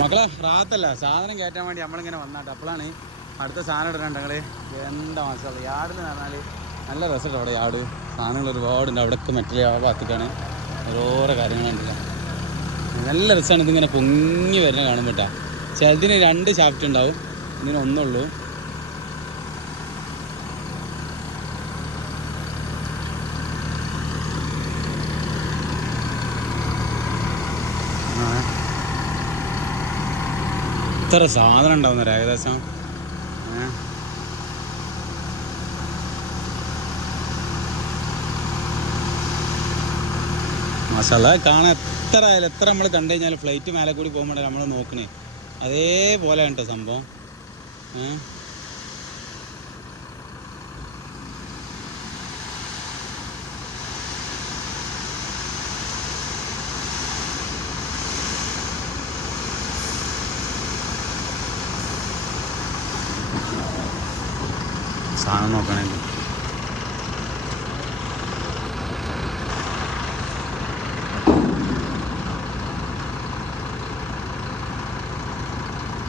മക്കളെ റാത്തല്ല സാധനം കയറ്റാൻ വേണ്ടി നമ്മളിങ്ങനെ വന്നാട്ടെ. അപ്പോഴാണ് അടുത്ത സാധനം ഇടണ്ട ഞങ്ങൾ. എന്താ മനസ്സിലാവുക യാർഡിൽ എന്ന് പറഞ്ഞാൽ നല്ല രസമുണ്ട് അവിടെ. യാർഡ് സാധനങ്ങൾ ഒരുപാടുണ്ട്. അവിടെയൊക്കെ മെറ്റൽ ആ ഭാഗത്തേക്കാണ് ഓരോരോ കാര്യങ്ങളുണ്ടല്ലോ. നല്ല രസമാണ് ഇതിങ്ങനെ പൊങ്ങി വരുന്ന കാണുമ്പോട്ടാ. ചിലതിന് 2 ഷാഫ്റ്റ് ഉണ്ടാവും, ഇതിന് ഒന്നുള്ളൂ. ഇത്ര സാധനം ഉണ്ടാവുന്നൊരു ഏകദേശം. മാഷാഅല്ലാ കാണാൻ എത്ര ആയാലും എത്ര നമ്മൾ കണ്ടു കഴിഞ്ഞാൽ ഫ്ലൈറ്റ് മേലെ കൂടി പോകുമ്പോൾ നമ്മൾ നോക്കണേ അതേപോലെയാണ് കേട്ടോ സംഭവം. സാധനം നോക്കണേ.